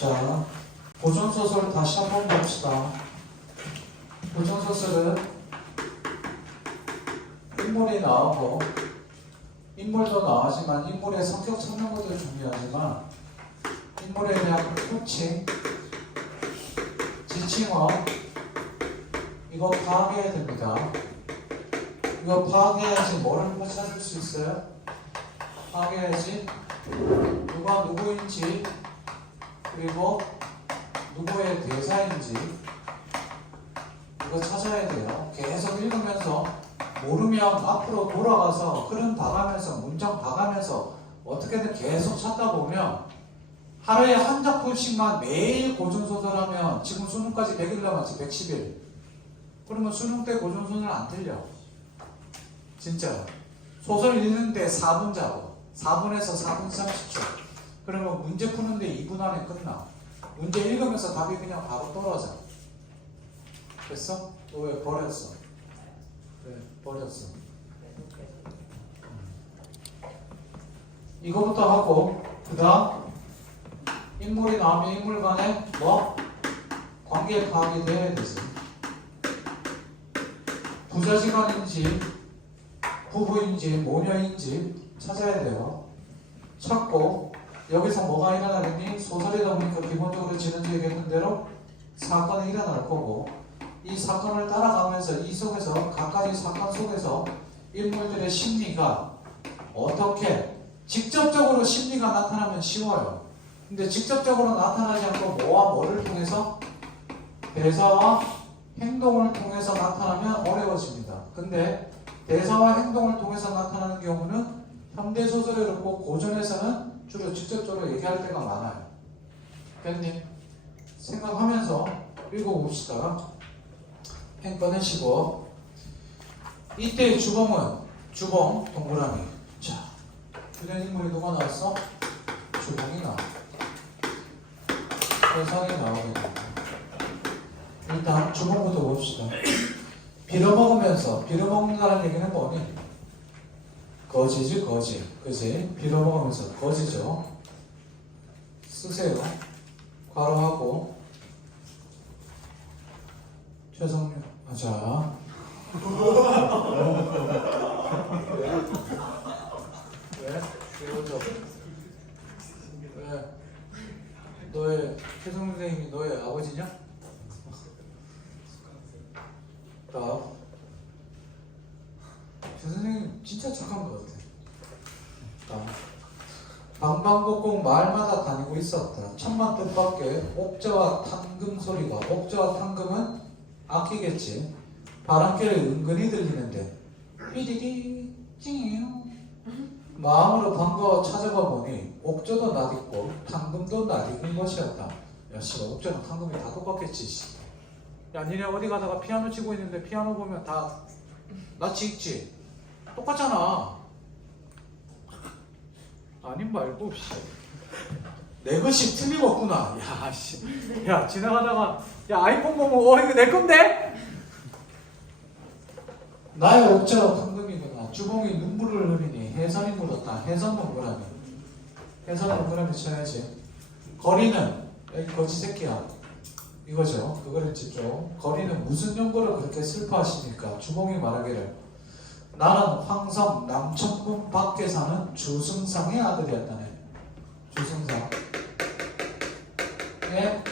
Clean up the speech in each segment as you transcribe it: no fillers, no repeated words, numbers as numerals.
자, 고전소설 다시 한번 봅시다. 고전소설은 인물이 나오고 인물도 나오지만 인물의 성격 찾는 것도 중요하지만 인물에 대한 호칭, 지칭어 이거 파악해야 됩니다. 이거 파악해야지 뭐를 못 찾을 수 있어요? 파악해야지 누가 누구인지 그리고 누구의 대사인지 이거 찾아야 돼요. 계속 읽으면서 모르면 앞으로 돌아가서 흐름 봐가면서 문장 봐가면서 어떻게든 계속 찾다 보면 하루에 한 작품씩만 매일 고전소설하면 지금 수능까지 100일 남았지 110일 그러면 수능 때 고전소설 안 틀려 진짜 소설 읽는데 4분 자고 4분에서 4분 30초 그러면 문제 푸는데 2분 안에 끝나 문제 읽으면서 답이 그냥 바로 떨어져 됐어? 너 왜 버렸어? 왜 버렸어? 이거부터 하고 그 다음 인물이 나오면 인물 간에 뭐? 관계 파악이 돼야 되지 부자지간인지 부부인지 모녀인지 찾아야 돼요 찾고 여기서 뭐가 일어나겠니? 소설이다 보니까 기본적으로 지난주에 얘기했던 대로 사건이 일어날 거고 이 사건을 따라가면서 이 속에서 각각의 사건 속에서 인물들의 심리가 어떻게 직접적으로 심리가 나타나면 쉬워요. 근데 직접적으로 나타나지 않고 뭐와 뭐를 통해서 대사와 행동을 통해서 나타나면 어려워집니다. 근데 대사와 행동을 통해서 나타나는 경우는 현대소설에 그렇고 고전에서는 주로 직접적으로 얘기할 때가 많아요. 팬님 생각하면서 읽어봅시다. 펜 꺼내시고 이때의 주범은 주범 동그라미 자 주된 인물이 누가 나왔어? 주범이 나와 대상이 나오게 됩니다. 일단 주범부터 봅시다. 빌어먹으면서 빌어먹는다는 얘기는 뭐니? 거지지 거지 그지? 빌어먹으면서 거지죠. 쓰세요. 괄호하고 최성룡 자 왜? 이거죠? 왜? 너의 최성룡 선생님이 너의 아버지냐? 다음 최 선생님 진짜 착한 것 같아. 다음 방방곡곡 마을마다 다니고 있었다. 천만 뜻밖의 옥저와 탕금 소리가 옥저와 탕금은 악기겠지. 바람결이 은근히 들리는데 삐디디 찡이요. 마음으로 반가워 찾아가 보니 옥저도 낯익고 탕금도 낯익은 것이었다. 야 씨발 옥저랑 탕금이 다 똑같겠지 씨. 야 니네 어디 가다가 피아노 치고 있는데 피아노 보면 다 낯이 익지? 똑같잖아. 아니 말고 씨. 내 것이 틀림없구나. 야 씨. 야 지나가다가 야 아이폰 보면 이거 내 건데? 나의 옥저와 탕금이구나. 주봉이 눈물을 흘리니 해산이 묻었다. 해산 동그라미. 해산 동그라미 쳐야지. 거리는 여기 거지 새끼야. 이거죠. 그거를 집중. 거리는 무슨 연고를 그렇게 슬퍼하십니까? 주봉이 말하기를 나는 황성 남천군 밖에 사는 주승상의 아들이었다네. 주승상의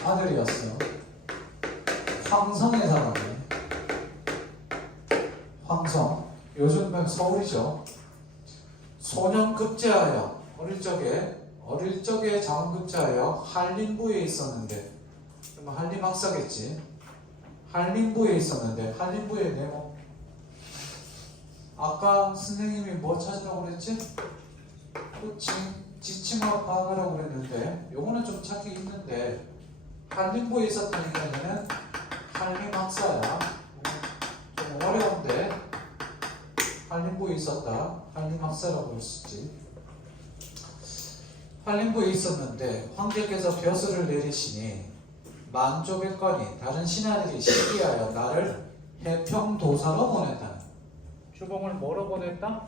아들이었어. 황성에 살았네. 황성. 요즘 서울이죠. 소년급제하여 어릴 적에 장급제하여 한림부에 있었는데 한림학사겠지. 한림부에 있었는데 한림부의 내용 아까 선생님이 뭐 찾으라고 그랬지? 호칭, 지칭어 파악하라고 그랬는데 요거는 좀 찾기 힘든데 한림부에 있었다니까 얘는 한림학사야. 좀 어려운데 한림부에 있었다. 한림학사라고 할 수 있지. 한림부에 있었는데 황제께서 벼슬을 내리시니 만조백관이 다른 신하들이 시기하여 나를 해평도사로 보냈다. 주봉을 뭐로 보냈다?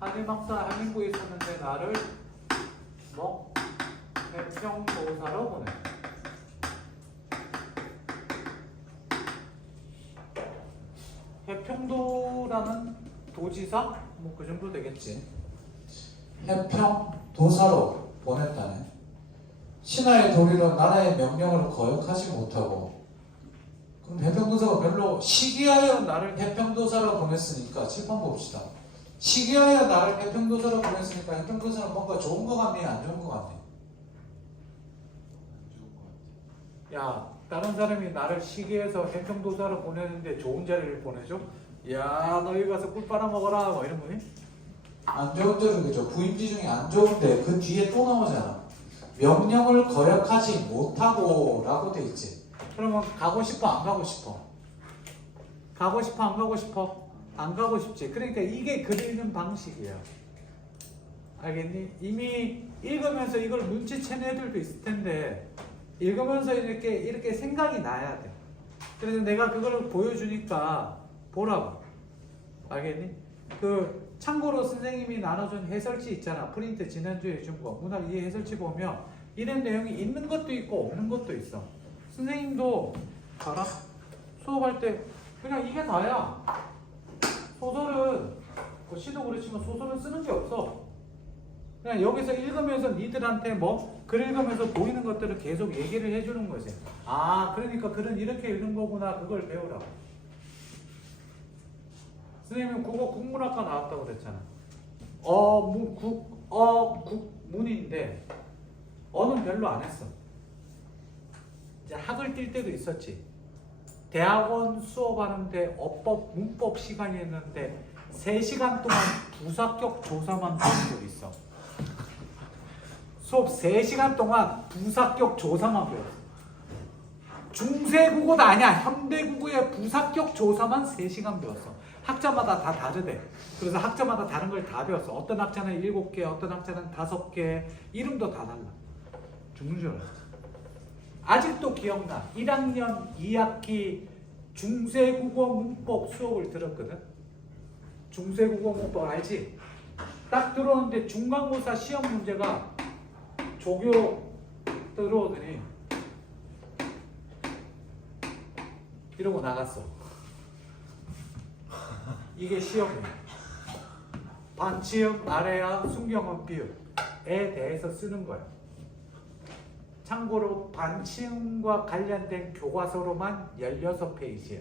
한림학사 한림부에 있었는데 나를 해평도사로 보냈다. 해평도라는 도지사 뭐 그 정도 되겠지. 해평도사로 보냈다네. 신하의 도리로 나라의 명령을 거역하지 못하고, 그럼 해평도사가 별로 시기하여 나를 해평도사로 보냈으니까 칠판 봅시다. 시기하여 나를 해평도사로 보냈으니까 해평도사는 뭔가 좋은 거 같니? 안 좋은 거 같니? 야, 다른 사람이 나를 시기해서 해평도사로 보내는데 좋은 자리를 보내줘? 야, 너희 가서 꿀 빨아먹어라 뭐 이런 거니? 안 좋은 자리, 그죠? 부임지 중에 안 좋은데 그 뒤에 또 나오잖아. 명령을 거역하지 못하고 라고 돼 있지. 그러면 가고 싶어 안 가고 싶어? 가고 싶어 안 가고 싶어? 안 가고 싶지. 그러니까 이게 글 읽는 방식이야. 알겠니? 이미 읽으면서 이걸 눈치챈 애들도 있을 텐데 읽으면서 이렇게 생각이 나야 돼. 그래서 내가 그걸 보여주니까 보라고. 알겠니? 그 참고로 선생님이 나눠준 해설지 있잖아. 프린트 지난주에 해준 거. 문학 이 해설지 보면 이런 내용이 있는 것도 있고 없는 것도 있어. 선생님도 봐라. 수업할 때 그냥 이게 다야. 소설은 뭐 시도 그렇지만 소설은 쓰는 게 없어. 그냥 여기서 읽으면서 니들한테 뭐 글 읽으면서 보이는 것들을 계속 얘기를 해주는 거지. 아, 그러니까 글은 이렇게 읽는 거구나. 그걸 배우라고. 선생님은 국어 국문학과 나왔다고 그랬잖아. 문인데 어는 별로 안 했어. 이제 학을 뛸 때도 있었지. 대학원 수업하는데 어법, 문법 시간이었는데 3시간 동안 부사격 조사만 배운 적이 있어. 수업 3시간 동안 부사격 조사만 배웠어. 중세국어도 아니야. 현대국어의 부사격 조사만 3시간 배웠어. 학자마다 다 다르대. 그래서 학자마다 다른 걸 다 배웠어. 어떤 학자는 7개, 어떤 학자는 5개, 이름도 다 달라. 죽는 줄 알았어. 아직도 기억나. 1학년 2학기 중세국어 문법 수업을 들었거든. 중세국어 문법 알지? 딱 들어오는데 중간고사 시험 문제가 조교 들어오더니 이러고 나갔어. 이게 시험이야. 반치음, 아래야, 순경음, 비읍에 대해서 쓰는 거야. 참고로 반치음과 관련된 교과서로만 16페이지야.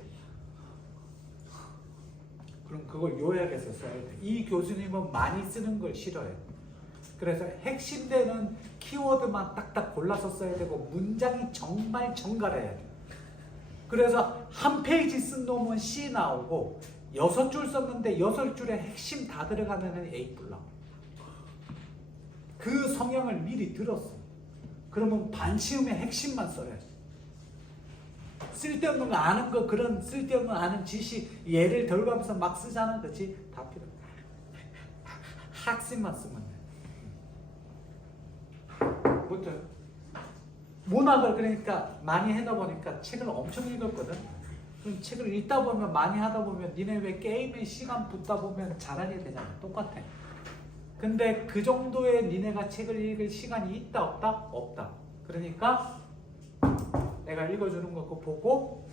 그럼 그걸 요약해서 써야 돼. 이 교수님은 많이 쓰는 걸 싫어해. 그래서 핵심되는 키워드만 딱딱 골라서 써야 되고 문장이 정말 정갈해야 돼. 그래서 한 페이지 쓴 놈은 C 나오고 6줄 썼는데 6줄에 핵심 다 들어가면 A 나와. 그 성향을 미리 들었어. 그러면 반치음의 핵심만 써야지. 쓸데없는 거 아는 거, 그런 쓸데없는 아는 지식 예를 들어가면서 막 쓰자는 거지. 다 필요 없어. 학습만 쓰면 돼. 무튼 문학을 그러니까 많이 하다 보니까 책을 엄청 읽었거든. 그럼 책을 읽다 보면 많이 하다 보면 니네 왜 게임에 시간 붓다 보면 잘하게 되잖아. 똑같아. 근데 그 정도의 니네가 책을 읽을 시간이 있다 없다? 없다. 그러니까 내가 읽어주는 거 그거 보고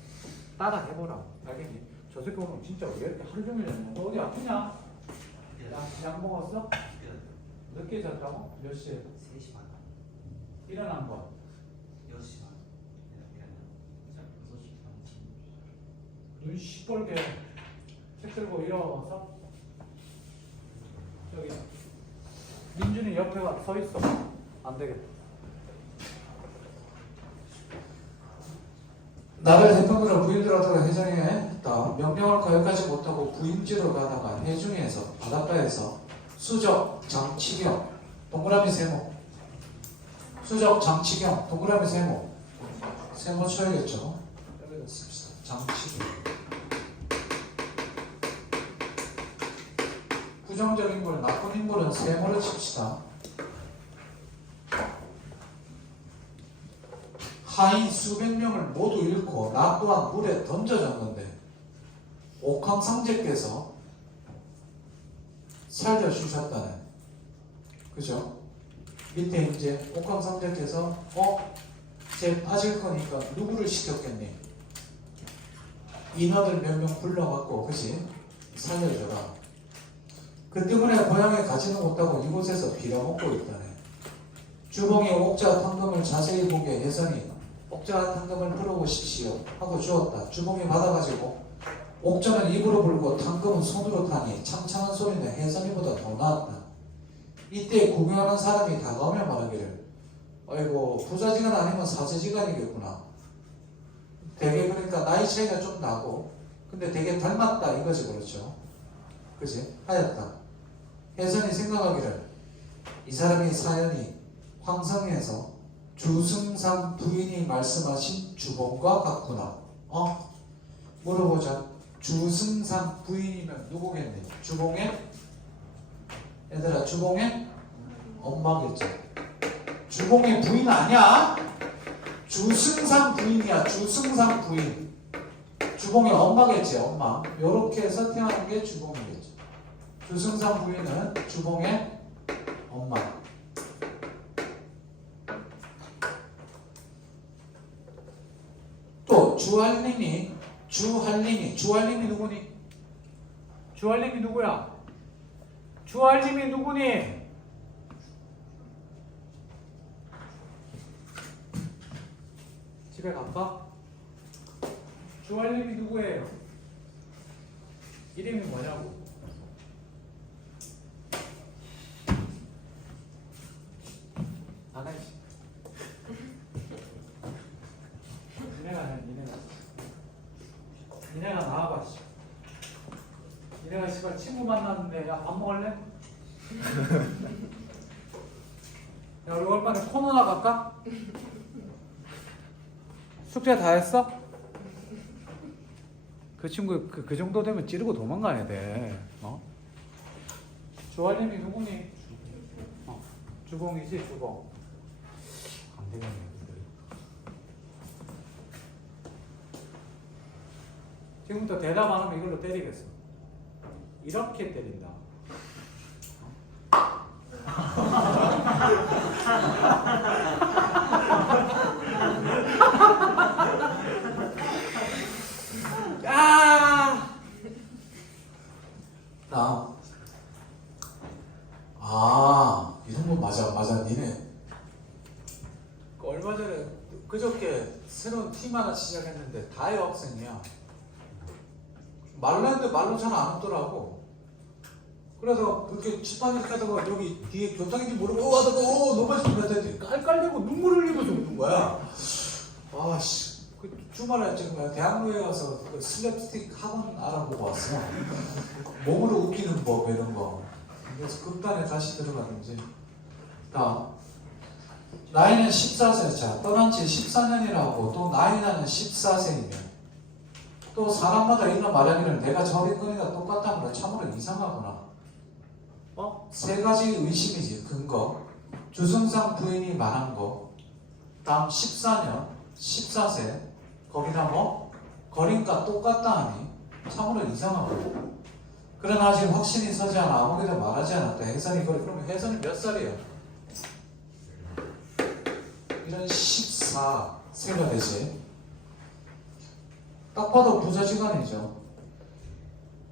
따라 해보라고. 알겠니? 저 새끼 오늘 진짜 왜 이렇게 하루 종일 했냐? 너 어디 아프냐? 약 먹었어? 늦게 잤다고? 몇 시에? 3시 반. 일어난 거? 6시 반. 눈 시뻘게 책 들고 일어나서 저기 민준이 옆에 서 있어. 안 되겠다. 나를 해평으로 부인들하다가 해장에 했다. 명령을 거역하지 못하고 부임지로 가다가 해중에서 바닷가에서 수적 장치경 동그라미 세모 수적 장치경 동그라미 세모 세모 쳐야겠죠. 여기다 씁시다. 장치경 부정적인 걸 나쁜 인물은 세모를 칩시다. 하인 수백 명을 모두 잃고 나 또한 물에 던져졌는데 옥황상제께서 살려주셨다네. 그죠? 밑에 이제 옥황상제께서 쟤 빠질 거니까 누구를 시켰겠니? 인어들 몇 명 불러갖고 그지 살려줘라. 그 때문에 고향에 가지는 못하고 이곳에서 빌어먹고 있다네. 주봉이 옥자 탕금을 자세히 보게 혜선이 옥자 탕금을 풀어보십시오 하고 주었다. 주봉이 받아가지고 옥자는 입으로 불고 탕금은 손으로 타니 창창한 소리는 혜선이보다 더 나았다. 이때 구경하는 사람이 다가오며 말하기를 아이고 부자지간 아니면 사제지간이겠구나. 되게 그러니까 나이 차이가 좀 나고 근데 되게 닮았다 이거지. 그렇죠 그지 하였다. 혜선이 생각하기를 이 사람이 사연이 황성에서 주승상 부인이 말씀하신 주봉과 같구나. 물어보자. 주승상 부인이면 누구겠니? 주봉의 얘들아 주봉의 엄마겠죠. 주봉의 부인 아니야. 주승상 부인이야. 주승상 부인. 주봉의 엄마겠지. 엄마. 요렇게 해서 태어난 게 주봉이겠지. 주승상 부인은 주봉의 엄마. 또 주할림이 누구니? 주할림이 누구야? 주할림이 누구니? 집에 갈까? 주할림이 누구예요? 이름이 뭐냐고? 나가야지. 니네가 나와봐. 니네가 씨발 친구 만났는데 야 밥 먹을래? 야 우리 얼마나 코너나 갈까? 숙제 다 했어? 그 친구 그 정도 되면 찌르고 도망가야 돼. 주할림이 누구니? 주봉이지 주봉. 안 되겠네. 지금부터 대답 안 하면 이걸로 때리겠어. 이렇게 때린다. 이런 거 맞아. 니네 얼마 전에 그저께 새로운 팀 하나 시작했는데 다 여학생이야. 말로 했는데 말로 잘 안 오더라고. 그래서 그렇게 칠판을 가다가 여기 뒤에 교탁인지 모르고 하다가 너무 맛있게 했더니 깔깔대고 눈물 흘리면서 웃는 거야. 아씨, 그 주말에 지금 대학로에 가서 그 슬랩스틱 학원 알아보고 왔어. 몸으로 웃기는 법 이런 거. 그래서 극단에 다시 들어가든지. 나이는 14세. 자, 떠난 지 14년이라고 또 나이 나는 14세이면 또 사람마다 이런 말하기를 내가 저리 끄니까 똑같다면 참으로 이상하구나. 세 가지 의심이지. 근거, 주승상 부인이 말한 거, 다음 14년, 14세, 거기다 뭐 거리가 똑같다 하니 참으로 이상하고. 그러나 아직 확신이 서지 않아 아무개도 말하지 않았다. 혜선이 그러면 혜선이 몇 살이에요? 이런 14세가 되지. 딱 봐도 부자지간이죠.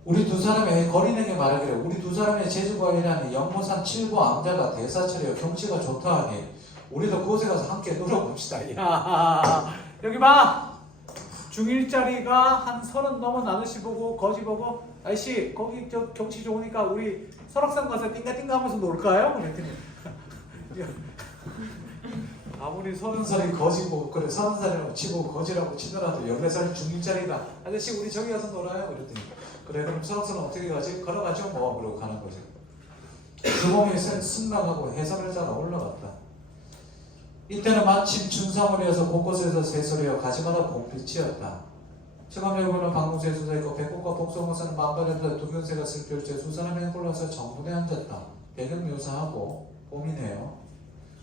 우리 두 사람의 거리내게 말하기를 우리 두 사람의 제주과일하니 영모산 칠고 암자가 대사철이여 경치가 좋다 하니 우리도 그곳에 가서 함께 놀아봅시다. 야 여기 봐. 중1짜리가 한 30 넘은 아저씨 보고 거지 보고 아저씨 거기 저 경치 좋으니까 우리 설악산 가서 띵가띵가 하면서 놀까요? 그랬더니 아무리 30살이 거지고 그래 30살이라고 치고 거지라고 치더라도 14살 중1짜리다 아저씨 우리 저기 가서 놀아요. 그랬더니 그래 그럼 설악산은 어떻게 가지? 걸어가죠 뭐. 그러고 가는 거지. 주봉이 승낙하고 해산을 따라 올라갔다. 이때는 마침 춘삼월이어서 곳곳에서 새소리와 가지마다 봄빛이었다. 처감 여고는 방공수에 쏟아있고 백곡과 복숭아사는 만발에다 두견새가 슬펼쳐 두 사람이 골라서 정문에 앉았다. 배경 묘사하고 봄이네요.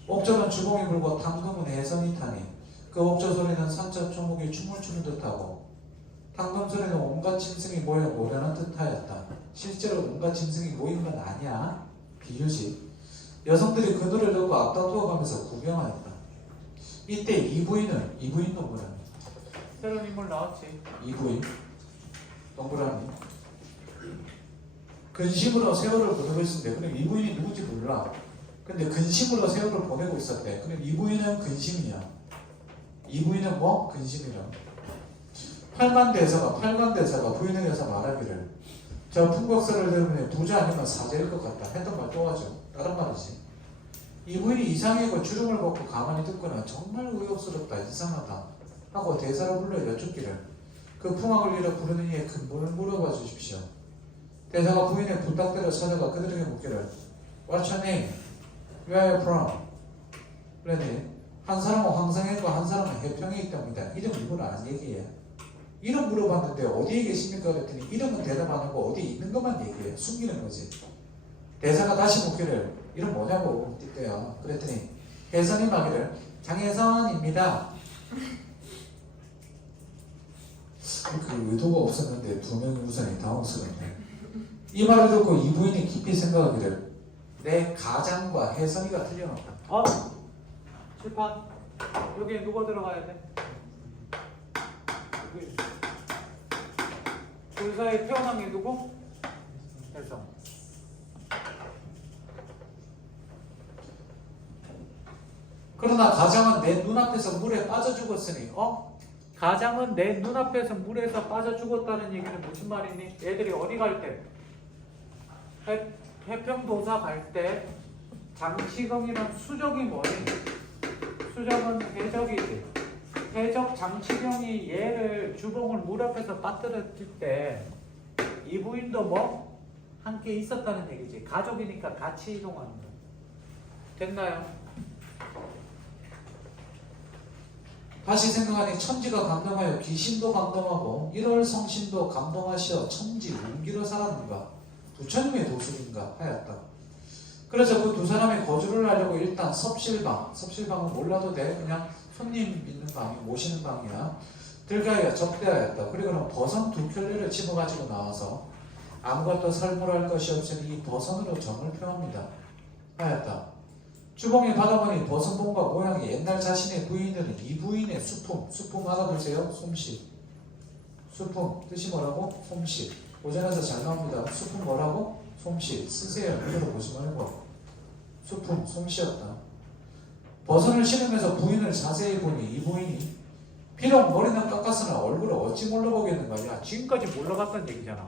옥저는 주봉이 불고 탕금은 해선이 타니 그 옥저 소리는 산자 초목이 춤을 추는 듯하고 탕금 소리는 온갖 짐승이 모여 노래하는 듯하였다. 실제로 온갖 짐승이 모인 건 아니야. 비유지. 여성들이 그 노래를 듣고 앞다투어 가면서 구경하였다. 이때 이부인도 뭐야? 새로운 인물 나왔지. 이부인. 동그라미. 근심으로 세월을 보내고 있었는데 그럼 이 부인이 누군지 몰라. 근데 근심으로 세월을 보내고 있었대. 그럼 이 부인은 근심이야. 이 부인은 뭐? 근심이라. 팔관대사가 부인에 대해서 말하기를 저 풍곡설을 들으면 부자 아니면 사제일 것 같다 했던 말 또 하죠. 다른 말이지. 이 부인이 이상하고 주름을 벗고 가만히 듣거나 정말 의혹스럽다 이상하다 하고 대사를 불러 여쭙기를 그 풍악을 이뤄 부르는 이의 근본을 물어봐 주십시오. 대사가 부인의 부탁대로 찾아가 그들에게 묻기를 What's your name? Where are you from? 그랬더니 한 사람은 황성에 있고 한 사람은 해평에 있답니다. 이름 이분 아는 얘기예요. 이름 물어봤는데 어디에 계십니까? 그랬더니 이름은 대답 안 하고 어디에 있는 것만 얘기해요. 숨기는 거지. 대사가 다시 묻기를 이름 뭐냐고 묻대요. 그랬더니 혜선이 말기를 장혜선입니다. 그 의도가 없었는데 두 명의 우선이 당황스럽네. 이 말을 듣고 이 부인이 깊이 생각하기를 내 가장과 혜선이가 틀려놨다. 칠판 여기 누가 들어가야 돼? 여기 둘 사이에 태어난 게 누구? 혜성. 그러나 가장은 내 눈앞에서 물에 빠져 죽었으니 가장은 내 눈앞에서 물에서 빠져 죽었다는 얘기는 무슨 말이니? 애들이 어디 갈 때? 해평도사 갈 때 장치경이란 수적이 뭐니? 수적은 해적이지. 해적 장치경이 얘를 주봉을 물 앞에서 빠뜨렸을 때 이 부인도 뭐? 함께 있었다는 얘기지. 가족이니까 같이 이동하는 거. 됐나요? 다시 생각하니 천지가 감동하여 귀신도 감동하고 일월성신도 감동하시어 천지 운기로 살았는가 부처님의 도술인가 하였다. 그래서 그 두 사람이 거주를 하려고 일단 섭실방은 몰라도 돼. 그냥 손님 있는 방이 모시는 방이야. 들가하여 접대하였다. 그리고는 버선 두 켤레를 집어가지고 나와서 아무것도 설물할 것이 없으니 이 버선으로 정을 표합니다 하였다. 주봉에 받아보니 버선봉과 모양이 옛날 자신의 부인들은 이 부인의 수품 알아보세요. 솜씨. 수품 뜻이 뭐라고? 솜씨. 오전에서 잘 나옵니다. 수품 뭐라고? 솜씨. 쓰세요. 이대로 보지 말고. 수품 솜씨였다. 버선을 신으면서 부인을 자세히 보니 이 부인이 비록 머리는 깎았으나 얼굴을 어찌 몰라보겠는가. 야, 지금까지 몰라갔던 얘기잖아.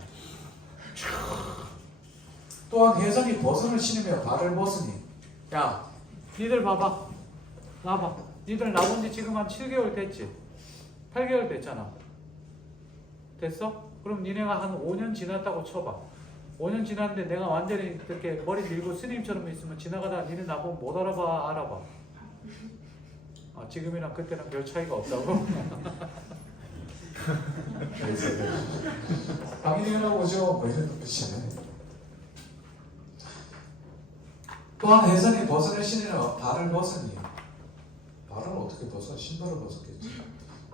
또한 혜선이 버선을 신으며 발을 벗으니 야, 니들 봐봐. 나봐. 니들 나본 지 지금 한 7개월 됐지? 8개월 됐잖아. 됐어? 그럼 니네가 한 5년 지났다고 쳐봐. 5년 지났는데 내가 완전히 이렇게 머리 밀고 스님처럼 있으면 지나가다가 니네 나보고 못 알아봐. 지금이랑 그때랑 별 차이가 없다고? 당연히 알아보죠. 뭐 이런 뜻이네. 또한 혜선이 버선을 신으려 발을 벗으니 발을 어떻게 벗어? 신발을 벗었겠지.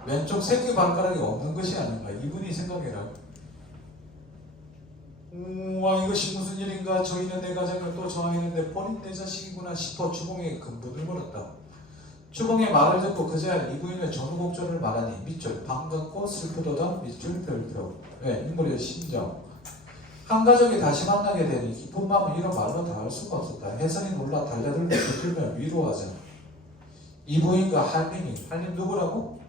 왼쪽 새끼 발가락이 없는 것이 아닌가. 이분이 생각해라. 와 이것이 무슨 일인가. 저희는 내 가정을 또 정하겠는데 버린 내 자식이구나 싶어 주봉에게 근분을 물었다. 주봉의 말을 듣고 그제야 이 부인의 전우곡절을 말하니 밑줄 반갑고 슬프도다 밑줄 별표 인물의 심정. 한 가족이 다시 만나게 되니 기쁜 마음은 이런 말로 다 할 수가 없었다. 혜선이 놀라 달려들며 붙들며 위로하자. 이 부인과 할림이 누구라고?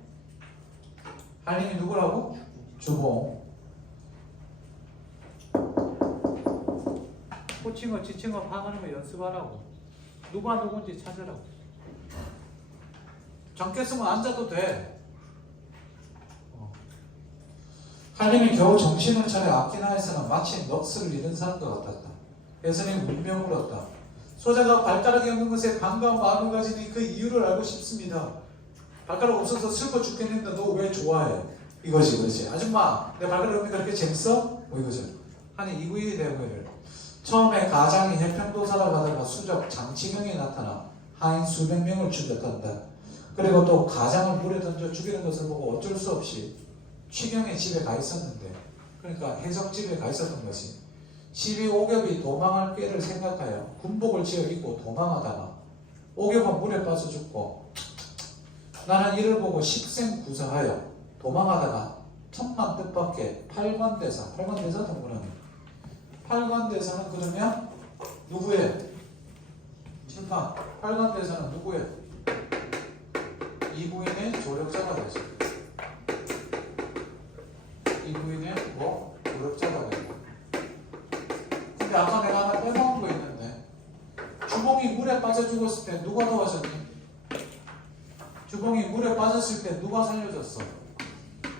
할림이 누구라고? 주봉. 호칭어 지칭어 방언하면 연습하라고. 누가 누군지 찾으라고. 잠깼으면 앉아도 돼. 할림이 겨우 정신을 차려 아키나에서는 마치 넋을 잃은 사람과 같았다. 혜선이 운명을 얻었다. 소자가 발가락이 없는 것에 반가운 마음을 가지니 그 이유를 알고 싶습니다. 발가락 없어서 슬퍼 죽겠는데 너 왜 좋아해? 이거지 그렇지. 아줌마 내 발가락 없는 게 그렇게 재밌어? 뭐 이거죠. 하니 이구일이 되고를 처음에 가장이 해평도사를 하다가 수적 장치경이 나타나 하인 수백 명을 죽였단다. 그리고 또 가장을 물에 던져 죽이는 것을 보고 어쩔 수 없이 취경의 집에 가 있었는데, 그러니까 해적집에 가 있었던 것이 12오겹이 도망할 꾀를 생각하여 군복을 지어 입고 도망하다가 오겹은 물에 빠져 죽고 나는 이를 보고 십생구사하여 도망하다가 천만 뜻밖의 8관 대사. 8관 대사 동그라미. 8관 대사는 그러면 누구예요? 심판. 8관 대사는 누구예요? 이 부인의 조력자가 되죠. 이 부인의 뭐? 조력자가 되고. 근데 아까 내가 하나 빼먹은 거 있는데 주봉이 물에 빠져 죽었을 때 누가 도와줬니? 주봉이 물에 빠졌을 때 누가 살려줬어?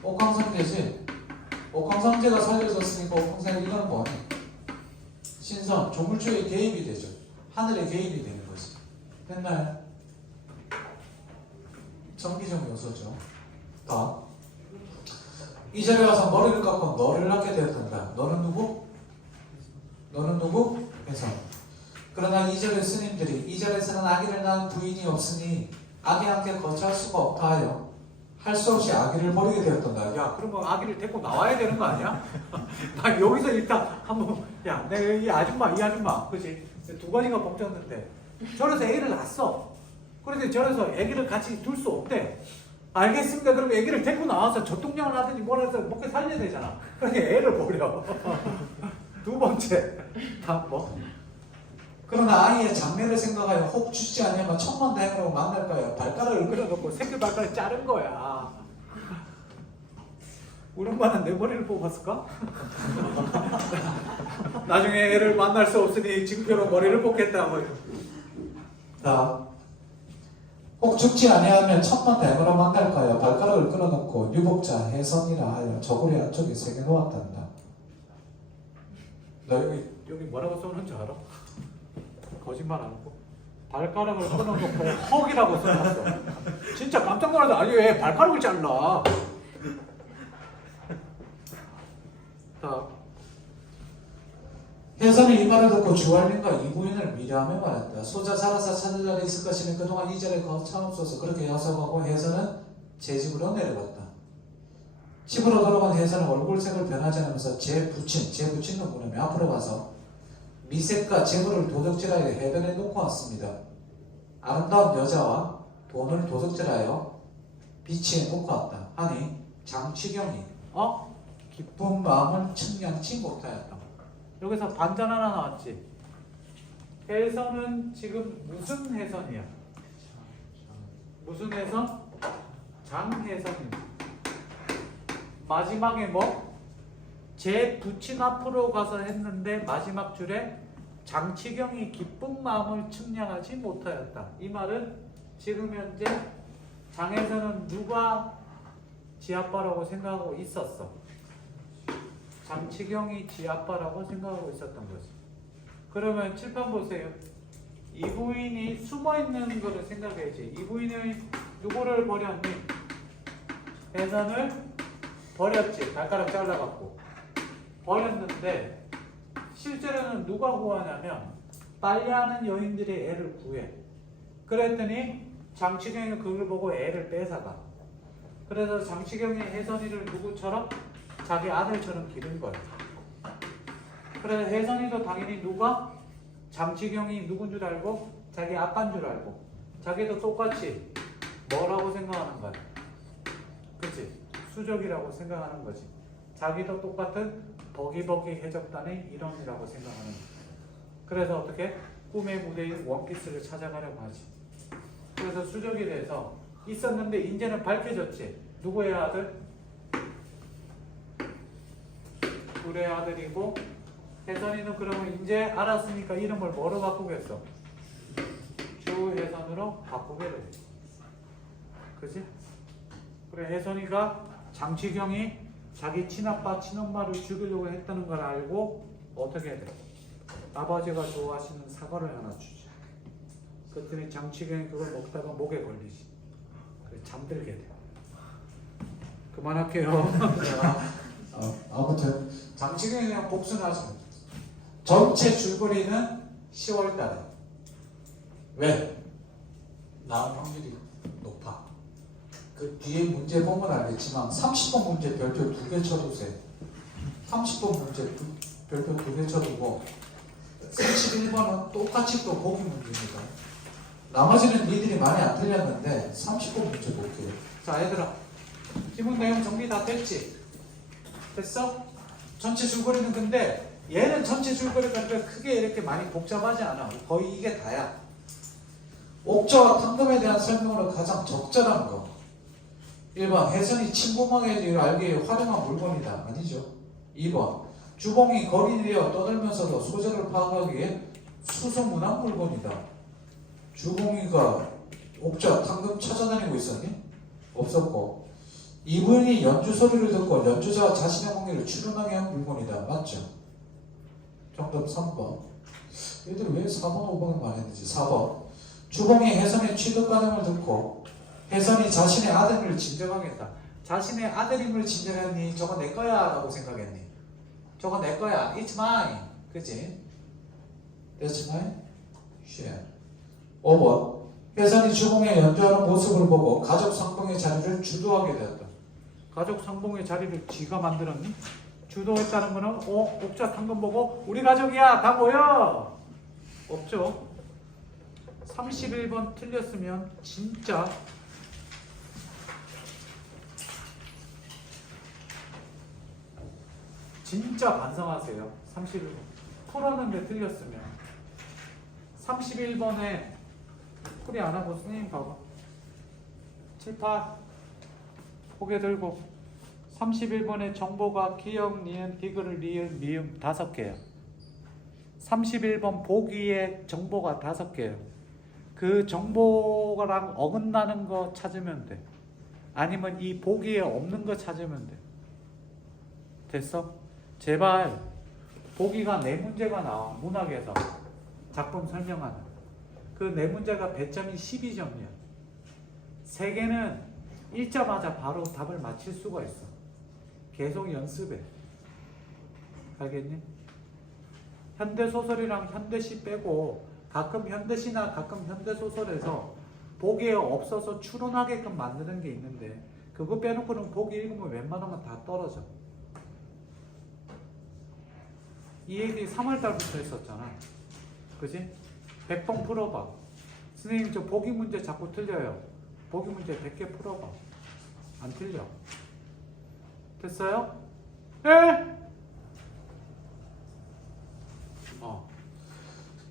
옥황상제지? 옥황상제가 살려줬으니까 옥황상제 이건 뭐니? 신선, 조물주의 개입이 되죠. 하늘의 개입이 되는 거지. 됐나요? 정기적 요소죠. 다. 이 자리에 와서 머리를 깎고 너를 낳게 되었단다. 너는 누구? 너는 누구? 해서. 그러나 이 절의 스님들이 이 절에서는 아기를 낳은 부인이 없으니 아기와 함께 거처할 수가 없다 하여 할 수 없이 아기를 버리게 되었단다. 야, 그러면 아기를 데리고 나와야 되는 거 아니야? 나 여기서 일단 한번, 야, 내가 이 아줌마, 그치? 두 가지가 먹혔는데, 저래서 애기를 낳았어. 그런데 저래서 애기를 같이 둘 수 없대. 알겠습니다. 그럼 애기를 데리고 나와서 젖동량을 하든지 뭘 해서 먹게 살려야 되잖아. 그러니까 애를 버려. 두 번째, 다 뭐? 그러나 아이의 장래를 생각하여 혹 죽지 않으면 천만 다행으로 만날까요? 발가락을 끌어놓고 새끼 발가락 자른 거야. 우리 엄마는 내 머리를 뽑았을까? 나중에 애를 만날 수 없으니 징표로 머리를 뽑겠다. 자, 혹 죽지 아니하면 천만 다행으로 만날까요? 발가락을 끌어놓고 유복자 해선이라 하여 저고리 안쪽에 새겨 놓았단다. 너 여기 뭐라고 써놓은 줄 알아? 거짓말 안 하고 발가락을 끊어놓고 헉이라고 써놨어. 진짜 깜짝 놀라서 아니 왜 발가락을 잘라? 자, 해선이 이 말을 듣고 주할림과 이 부인을 미려하며 말했다. 소자 살아서 찾을 날이 있을 것이니 그동안 이 자리에 거처없어서 그렇게 야속하고 해선은 제 집으로 내려갔다. 집으로 돌아간 해선은 얼굴색을 변하지 않으면서 제 부친은 뭐냐면 앞으로 가서 미색과 재물을 도둑질하여 해변에 놓고 왔습니다. 아름다운 여자와 돈을 도둑질하여 비치에 놓고 왔다 하니 장치경이 기쁜 마음을 측량치 못하였다. 여기서 반전 하나 나왔지. 해선은 지금 무슨 해선이야? 무슨 해선? 장해선입니다. 마지막에 뭐? 제 부친 앞으로 가서 했는데 마지막 줄에 장치경이 기쁜 마음을 측량하지 못하였다. 이 말은 지금 현재 장에서는 누가 지아빠라고 생각하고 있었어? 장치경이 지아빠라고 생각하고 있었던 거지. 그러면 칠판 보세요. 이 부인이 숨어있는 거를 생각해야지. 이 부인이 누구를 버렸니? 해선을 버렸지. 발가락 잘라갖고 버렸는데 실제로는 누가 구하냐면 빨래하는 여인들이 애를 구해. 그랬더니 장치경이 그걸 보고 애를 뺏어가. 그래서 장치경이 혜선이를 누구처럼? 자기 아들처럼 기른 거야. 그래서 혜선이도 당연히 누가? 장치경이 누군 줄 알고? 자기 아빠인 줄 알고. 자기도 똑같이 뭐라고 생각하는 거야? 그치? 수족이라고 생각하는 거지. 자기도 똑같은 버기버기 해적단의 일원이라고 생각하는 거야. 그래서 어떻게? 꿈의 무대인 원피스를 찾아가려고 하지. 그래서 수족이 돼서 있었는데 이제는 밝혀졌지. 누구의 아들? 둘의 아들이고 혜선이는 그러면 이제 알았으니까 이름을 뭐로 바꾸겠어? 주혜선으로 바꾸게 돼. 그지? 그래 혜선이가 장치경이 자기 친아빠 친엄마를 죽이려고 했다는 걸 알고 어떻게 돼? 아버지가 좋아하시는 사과를 하나 주지. 그랬더니 장치경이 그걸 먹다가 목에 걸리지. 그래 잠들게 돼. 그만할게요. 아무튼 장치경이 그냥 복수는 하지 못. 전체 줄거리는 10월달에. 왜? 나올 확률이 높아. 그 뒤에 문제 보면 알겠지만 30번 문제 별표 2개 쳐두세요. 30번 문제 별표 2개 쳐두고 31번은 똑같이 또 보기 문제입니다. 나머지는 니들이 많이 안 틀렸는데 30번 문제 볼게요. 자 얘들아 지문 내용 정리 다 됐지? 됐어? 전체 줄거리는 근데 얘는 전체 줄거리가 크게 이렇게 많이 복잡하지 않아. 거의 이게 다야. 옥저와 탕금에 대한 설명으로 가장 적절한 거. 1번 해선이 침범하게 알기에 활용한 물건이다. 아니죠. 2번 주봉이 거리 내어 떠들면서도 소재를 파악하기에 수소문학 물건이다. 주봉이가 옥저, 탕금 찾아다니고 있었니? 없었고. 이분이 연주 소리를 듣고 연주자와 자신의 공기를 추론하게 한 물건이다. 맞죠? 정답 3번. 얘들 왜 4번, 5번을 말했는지. 4번. 주봉이 혜선의 취득 과정을 듣고 혜선이 자신의 아들임을 진정하겠다. 자신의 아들임을 진정했니? 저거 내 거야 라고 생각했니? 저거 내 거야. It's mine. 그치? That's mine? Share. 5번. 혜선이 주봉의 연주하는 모습을 보고 가족 상봉의 자리를 주도하게 되었다. 가족 상봉의 자리를 지가 만들었니? 주도했다는 거는 옥자 탕금 보고 우리 가족이야 다 모여. 없죠. 31번 틀렸으면 진짜 반성하세요. 31번 풀었는데 틀렸으면 31번에 풀이 안 하고 선생님 봐봐. 7, 8 고개 들고 31번에 정보가 기역, 니은, 디귿을, 리을, 미음 5개예요. 31번 보기에 정보가 5개예요. 그 정보랑 어긋나는 거 찾으면 돼. 아니면 이 보기에 없는 거 찾으면 돼. 됐어? 제발 보기가 4문제가 나와. 문학에서 작품 설명하는 그 4문제가 배점이 12점이야 3개는 읽자마자 바로 답을 맞힐 수가 있어. 계속 연습해. 알겠니? 현대소설이랑 현대시 빼고 가끔 현대시나 가끔 현대소설에서 보기에 없어서 추론하게끔 만드는 게 있는데 그거 빼놓고는 보기 읽으면 웬만하면 다 떨어져. 이 얘기 3월달부터 했었잖아. 그지? 100번 풀어봐. 선생님 저 보기 문제 자꾸 틀려요. 보기 문제 100개 풀어봐. 안 틀려. 됐어요? 네?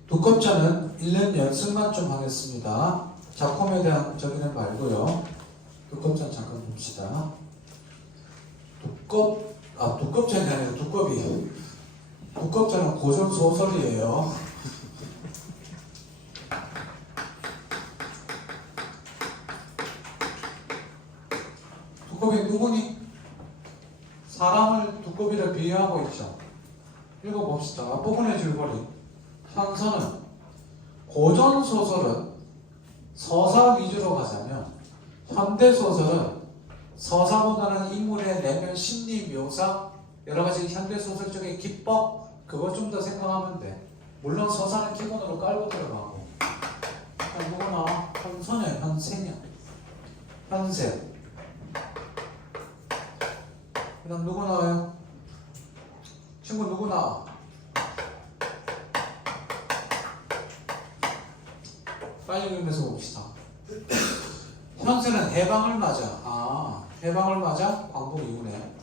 두껍자는 1년 연습만 좀 하겠습니다. 작품에 대한 저기는 말고요. 두껍자는 잠깐 봅시다. 두껍자는 아니라 두꺼비. 두껍자는 고전 소설이에요. 두꺼비 누구니? 사람을 두꺼비를 비유하고 있죠. 읽어봅시다. 앞부분의 줄거리. 현서는 고전 소설은 서사 위주로 가자면 현대 소설은 서사보다는 인물의 내면 심리 묘사 여러 가지 현대 소설 쪽의 기법 그거 좀 더 생각하면 돼. 물론 서사는 기본으로 깔고 들어가고. 누구나 현서냐 현세냐 현세. 그다음 누구 나와요? 친구 누구 나와? 빨리 읽으면서 봅시다. 현세는 해방을 맞아. 해방을 맞아? 광복 이후네.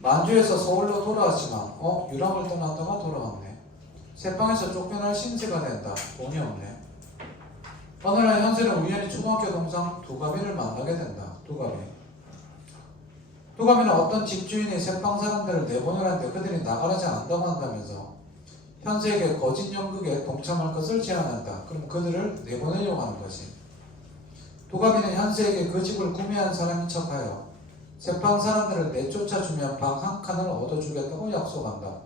만주에서 서울로 돌아왔지만 유랑을 떠났다가 돌아왔네. 새방에서 쫓겨날 신세가 된다. 돈이 없네. 어느 날 현세는 우연히 초등학교 동상 두가비를 만나게 된다. 두가비는 어떤 집주인이 새방 사람들을 내보내라는데 그들이 나가라지 않는다고 한다면서 현세에게 거짓 연극에 동참할 것을 제안한다. 그럼 그들을 내보내려고 하는 거지. 두가비는 현세에게 그 집을 구매한 사람인 척하여 새방 사람들을 내쫓아주면 방 한 칸을 얻어주겠다고 약속한다.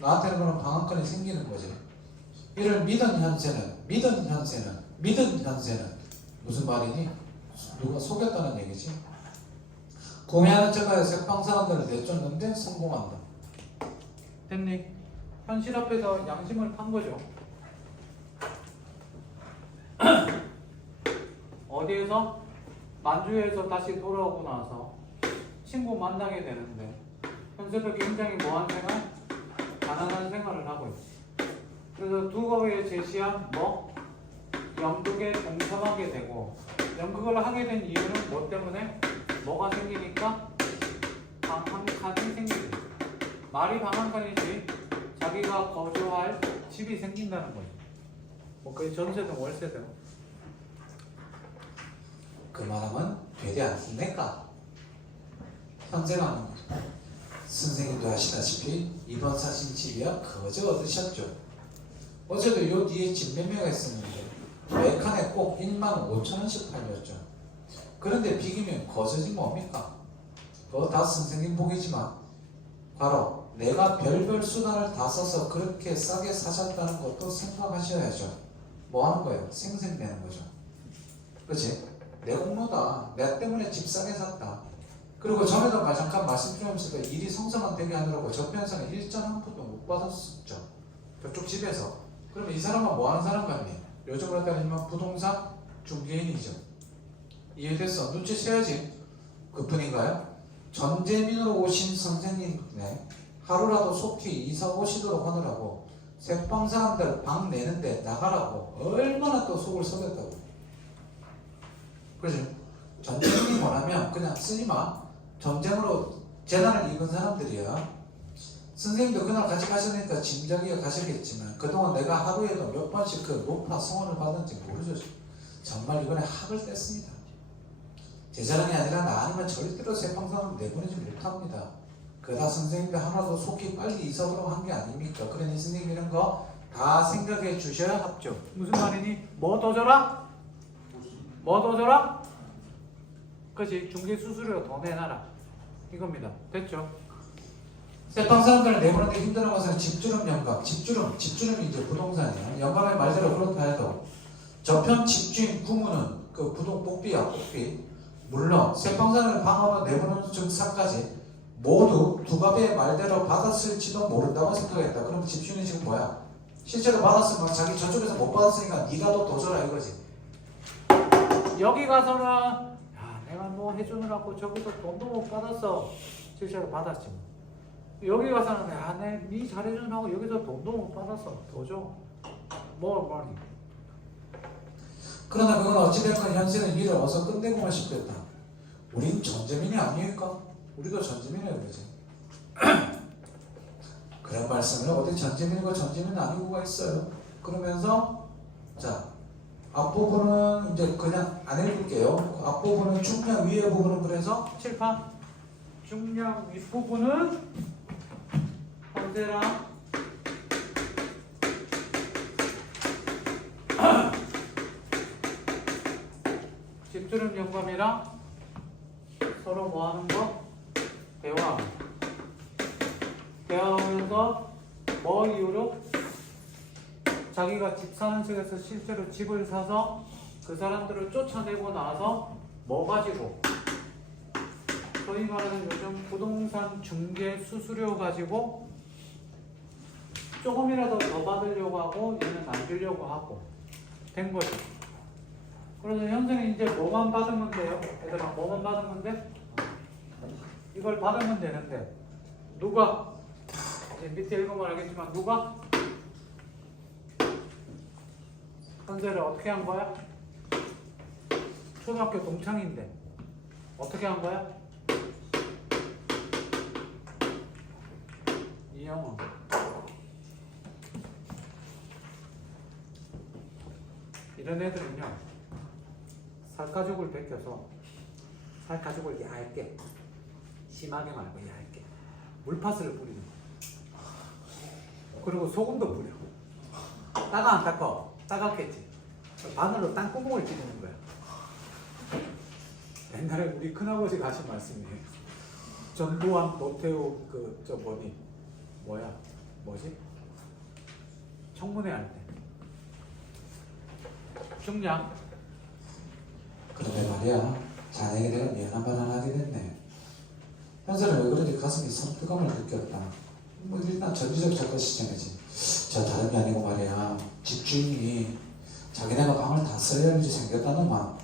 나한테는 그런 방 한 칸이 생기는 거지. 이를 믿은 현세는 무슨 말이니? 누가 속였다는 얘기지. 구매하는 척하여 새방 사람들을 내쫓는데 성공한다. 됐니? 현실 앞에서 양심을 판 거죠. 어디에서? 만주에서 다시 돌아오고 나서 친구 만나게 되는데 현세가 굉장히 뭐한 생활? 가난한 생활을 하고 있어. 그래서 두가비에 제시한 연극에 동참하게 되고 연극을 하게 된 이유는 뭐 때문에? 뭐가 생기니까 방 한 칸이 생기니까. 말이 방한간이지. 자기가 거주할 집이 생긴다는 거지. 뭐 그게 전세든 월세든. 그 말하면 되지 않습니까? 현재가 하는 거죠. 선생님도 아시다시피 이번 사신 집이야 거저 얻으셨죠. 어제도 요 뒤에 집 매매가 있었는데 매칸에 꼭 15,000원씩 팔렸죠. 그런데 비기면 거저지 뭡니까? 그거 다 선생님 복이지만 바로 내가 별별 수단을 다 써서 그렇게 싸게 사셨다는 것도 생각하셔야죠. 뭐 하는 거예요? 생색내는 거죠. 그치? 내 공로다. 내 때문에 집 싸게 샀다. 그리고 전에도 잠깐 말씀드리면서도 일이 성사만 되게 하느라고 저편에서는 일전 한 푼도 못 받았었죠. 저쪽 집에서. 그러면 이 사람은 뭐 하는 사람 같니? 요즘으로 따지면 부동산 중개인이죠. 이해됐어? 눈치채야지. 그뿐인가요? 전재민으로 오신 선생님네 하루라도 속히 이사 오시도록 하느라고 새빵 사람들 방 내는데 나가라고 얼마나 또 속을 썩였다고. 그렇지? 전쟁이 뭐라면 그냥 쓰지마. 전쟁으로 재난을 입은 사람들이야. 선생님도 그날 같이 가셨으니까 짐작이가 가시겠지만 그동안 내가 하루에도 몇 번씩 그 노파 성원을 받았는지 모르죠. 정말 이번에 학을 뗐습니다. 제 자랑이 아니라 나 아니면 절대로 새빵사람 내보내지 못합니다. 그러다 선생님들 하나도 속히 빨리 이사 오라고 한 게 아닙니까? 그러니 선생님 이런 거 다 생각해 주셔야 합죠. 무슨 말이니? 뭐 더 줘라? 뭐 더 줘라? 그치? 중개 수수료 더 내놔라. 이겁니다. 됐죠? 새빵 사람들을 내보내기 힘든 것은 집주름 영감. 집주름이 이제 부동산이에요. 영감의 말대로 그렇다 해도 저편 집주인 부모는 그 부동 복비야, 복비. 물론 새빵 사람을 방어로 내보내는 증상까지 모두 두갑의 말대로 받았을지도 모른다고 생각했다. 그럼 집주인은 지금 뭐야? 실제로 받았으면 자기 저쪽에서 못 받았으니까 네가 더 줘라 이거지. 여기 가서는 야 내가 뭐 해주느라고 저기서 돈도 못 받았어. 실제로 받았지 뭐. 여기 가서는 야 네 잘해주느라고 여기서 돈도 못 받았어. 더 줘. more money. 그러나 그건 어찌됐건 현실은 일을 어서 끝내고만 싶겠다. 우린 전재민이 아니니까. 우리도 전재민이라 그러지. 그런 말씀을 어디 전재민이고 전재민 아니고가 있어요. 그러면서 자 앞부분은 이제 그냥 안 읽을게요. 앞부분은 중량, 위에 부분은 그래서 칠판. 중량 윗부분은 헌세랑 집주름 영감이랑 서로 뭐 하는 거? 대화하는 거. 대화하면서 뭐 이유로? 자기가 집 사는 측에서 실제로 집을 사서 그 사람들을 쫓아내고 나서 뭐 가지고? 소위 말하는 요즘 부동산 중개 수수료 가지고 조금이라도 더 받으려고 하고 얘는 안 주려고 하고 된 거죠. 그래서 현재는 이제 뭐만 받으면 돼요? 얘들아 뭐만 받으면 돼? 이걸 받으면 되는데 누가? 이제 밑에 읽으면 알겠지만 누가? 현재를 어떻게 한 거야? 초등학교 동창인데 어떻게 한 거야? 이영호. 이런 애들은요 살가죽을 벗겨서 살가죽을 얇게 심하게 말고 얇게 물파스를 뿌리는 거야. 그리고 소금도 뿌려. 따가 안 닦아? 따갑겠지. 바늘로 땅구멍을 찌르는 거야. 옛날에 우리 큰아버지 하신 말씀이에요. 전두환 노태우 뭐지? 청문회 할 때. 중량. 그런데 말이야 자네에게 내가 미안한 말 하나 하게 됐네. 현재는 왜 그런지 가슴이 성취감을 느꼈다. 뭐 일단 전지적 작가 시점이지. 저 다른 게 아니고 말이야 집주인이 자기네가 방을 다 써야 할 일이 생겼다는 말.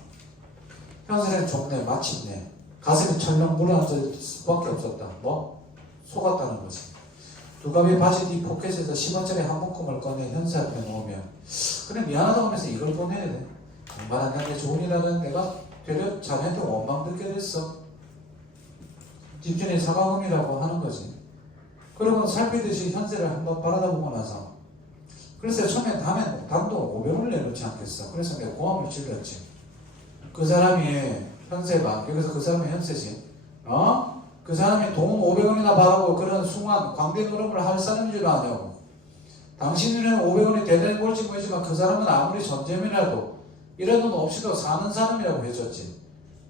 현재는 좋네 마침내 가슴이 철렁 물어앉을 수밖에 없었다. 뭐? 속았다는 거지. 두갑의 바지 뒤 포켓에서 10원짜리 한 묶음을 꺼내 현세 앞에 놓으면 그래 미안하다고 하면서 이걸 보내야 돼. 양반한 한테 좋은 일하는 내가 되려 자네한테 원망 듣게 됐어. 집주인이 사과금이라고 하는 거지. 그러고 살피듯이 현세를 한번 바라다 보고 나서 그래서 처음에 단돈 500원을 내놓지 않겠어. 그래서 내가 고함을 질렀지. 그 사람이 현세가 여기서 그 사람이 현세지. 그 사람이 돈 500원이나 바라고 그런 숭한 광대 노름을 할 사람인 줄 아냐고. 당신은 500원이 대단히 볼지 모르지만 그 사람은 아무리 전재민이라도 이런 돈 없이도 사는 사람이라고 해줬지.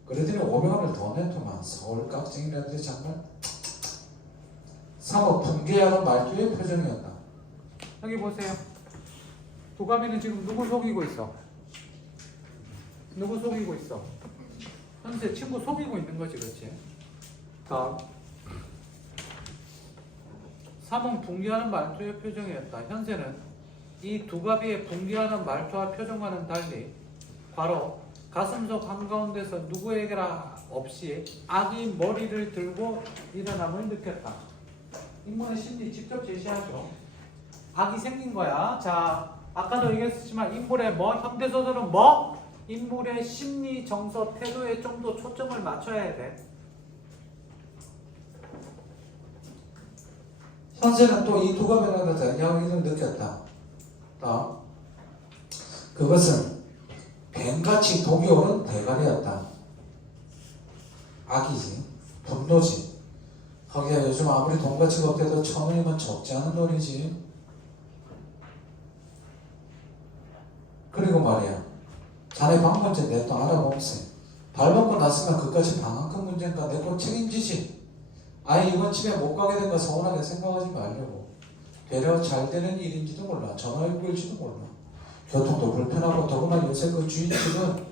그러더니 500원을 더 냈더만 서울 깍쟁이라들이 정말 사뭇 분개하는 말투의 표정이었다. 여기 보세요. 두가비는 지금 누구 속이고 있어? 누구 속이고 있어? 현재 친구 속이고 있는 거지, 그렇지? 다음. 삼은 붕괴하는 말투의 표정이었다. 현재는 이 두가비의 붕괴하는 말투와 표정과는 달리 바로 가슴속 한가운데서 누구에게나 없이 아기 머리를 들고 일어남을 느꼈다. 인문의 심리 직접 제시하죠. 악이 생긴 거야. 자, 아까도 얘기했지만 인물의 뭐? 현대소설은 뭐? 인물의 심리, 정서, 태도에 좀 더 초점을 맞춰야 돼. 현세는 또 이 두가비라는 것을 양이를 느꼈다. 그것은 뱀같이 독이 오는 대가리였다. 악이지, 분노지. 하기야 요즘 아무리 돈 가치가 없대도 1,000원이면 적지 않은 돈이지. 그리고 말이야, 자네 방 문제 내 또 알아보면서 발 먹고 났으면 그까지 방한 큰 문제인가 내 거 책임지지. 아예 이번 집에 못 가게 된 거 서운하게 생각하지 말려고. 되려 잘 되는 일인지도 몰라. 전화일보일지도 몰라. 교통도 불편하고 더구나 요새 그 주인집은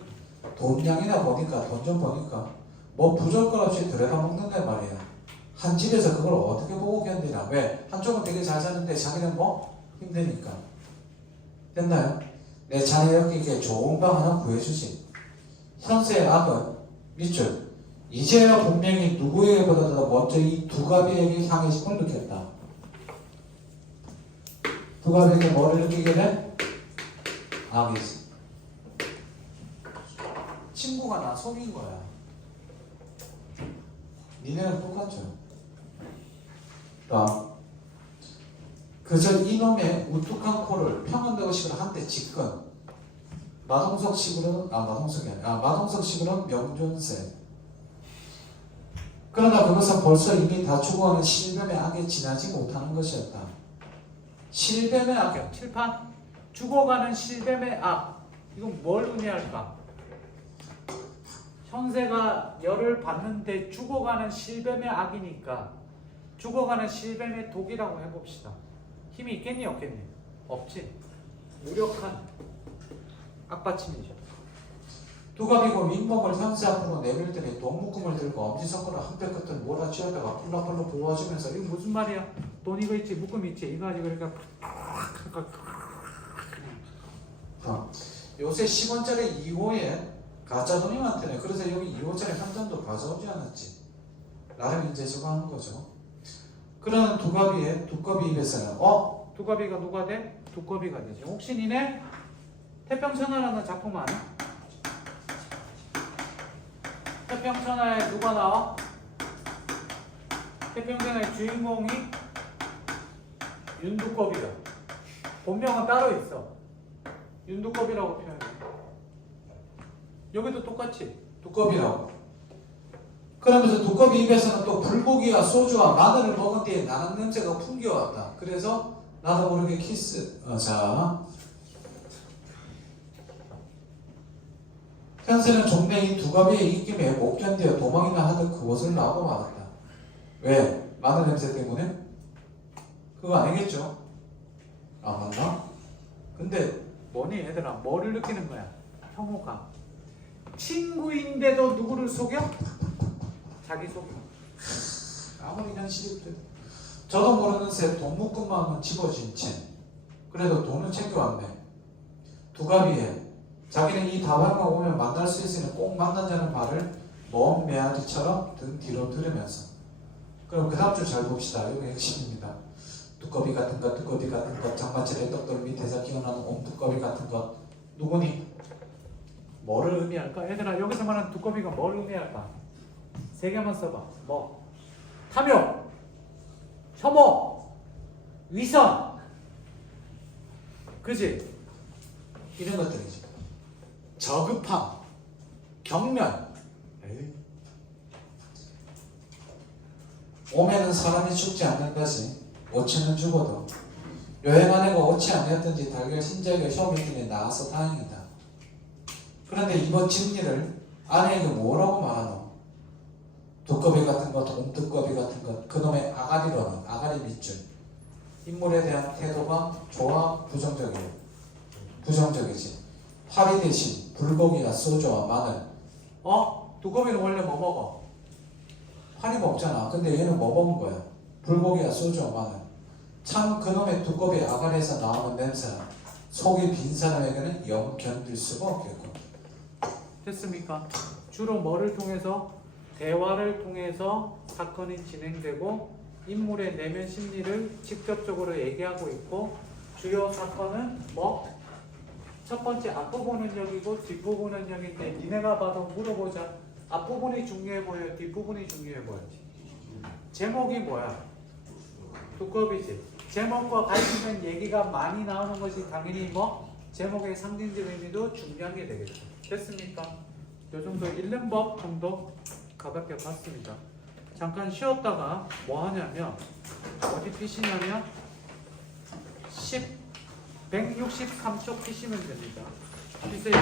돈량이나 보니까 돈 좀 보니까 뭐 부족할 없이 들여다먹는데 말이야. 한 집에서 그걸 어떻게 보고 견디나. 왜? 한쪽은 되게 잘 사는데 자기는 뭐? 힘드니까. 됐나요? 내 자네 여기에 좋은 방 하나 구해주지. 현세의 악은 밑줄. 이제야 분명히 누구에게보다도 먼저 이 두가비에게 향해심을 느꼈다. 두가비에게 뭐를 느끼게 돼? 악이지. 친구가 나 속인 거야. 니네는 똑같죠. 그저 이놈의 우뚝한 코를 평안도식으로 한대 짓건 마동석식으로는 명존세. 그러나 그것은 벌써 이미 다 죽어가는 실뱀의 악에 지나지 못하는 것이었다. 실뱀의 악, 칠판 죽어가는 실뱀의 악. 이건 뭘 의미할까? 현세가 열을 받는데 죽어가는 실뱀의 악이니까 죽어가는 실뱀의 독이라고 해봅시다. 힘이 있겠니 없겠니? 없지. 무력한 악받침이죠. 두가비고 윗몸을 현세 앞으로 내밀더니 돈묶음을 들고 엄지손가락 한뼘 끝을 몰아쥐었다가 풀라풀로 부어주면서 이거 무슨 말이야? 돈 이거 있지, 묶음 있지. 이거 가지고 그러니까 요새 10원짜리 2호에 가짜 돈이 많대네. 그래서 여기 2호짜리 한 잔도 가져오지 않았지. 나름 이제 저거 하는 거죠. 그러는 두가비의 두꺼비 입에서는 두꺼비가 누가 돼? 두꺼비가 되지. 혹시 니네 태평천하라는 작품 아니? 태평천하에 누가 나와? 태평천하의 주인공이 윤두꺼비다. 본명은 따로 있어. 윤두꺼비라고 표현해. 여기도 똑같이 두꺼비라고. 그러면서 두꺼비 입에서는 또 불고기와 소주와 마늘을 먹은 뒤에 나는 냄새가 풍겨왔다. 그래서 나도 모르게 키스. 자, 현세는 종래 이 두꺼비의 입김에 못 견뎌 도망이나 하듯 그곳을 나오고 말았다. 왜? 마늘 냄새 때문에? 그거 아니겠죠? 아 맞나? 근데 뭐니 얘들아? 뭐를 느끼는 거야? 형호가 친구인데도 누구를 속여? 자기 속여. 아무리 현실이 그래도 저도 모르는 새 돈 묶음만은 집어진 채 그래도 돈을 챙겨왔네. 두가비에 자기는 이 다발만 오면 만날 수 있으니 꼭 만난다는 말을 먼 메아리처럼 등 뒤로 들으면서 그럼 그 다음 줄 잘 봅시다. 이거 핵심입니다. 두꺼비 같은 것, 두꺼비 같은 것, 장마철에 떡돌 밑에서 기어나는 옴두꺼비 같은 것 누구니? 뭐를 의미할까? 얘들아 여기서 말하는 두꺼비가 뭘 의미할까? 세 개만 써봐. 뭐? 탐욕, 혐오, 위선, 그지? 이런 것들이지. 저급함, 경멸. 에이. 오면은 사람이 죽지 않는다지. 오치는 죽어도. 여행 아내가 오치 아니었든지 달걀 신작에 쇼미팅에 나와서 다행이다. 그런데 이번 진리를 아내에게 뭐라고 말하노? 두꺼비 같은 것, 돔두꺼비 같은 것, 그놈의 아가리로는 아가리 밑줄. 인물에 대한 태도가 좋아 부정적이지. 파리 대신 불고기나 소주와 마늘. 두꺼비는 원래 뭐 먹어? 파리가 없잖아. 근데 얘는 뭐 먹은 거야? 불고기와 소주와 마늘. 참 그놈의 두꺼비 아가리에서 나오는 냄새는 속이 빈 사람에게는 영 견딜 수가 없겠고. 됐습니까? 주로 뭐를 통해서? 대화를 통해서 사건이 진행되고 인물의 내면 심리를 직접적으로 얘기하고 있고 주요 사건은 뭐? 첫 번째 앞부분은 여기고 뒷부분은 여기인데 니네가 봐도 물어보자. 앞부분이 중요해 보여? 뒷부분이 중요해 보여? 제목이 뭐야? 두꺼비지. 제목과 관련된 얘기가 많이 나오는 것이 당연히 뭐? 제목의 상징적 의미도 중요한 게 되겠죠. 됐습니까? 요 정도 읽는 법 정도 가볍게 봤습니다. 잠깐 쉬었다가 뭐 하냐면 어디 피시냐면 163초 피시면 됩니다. 피세요.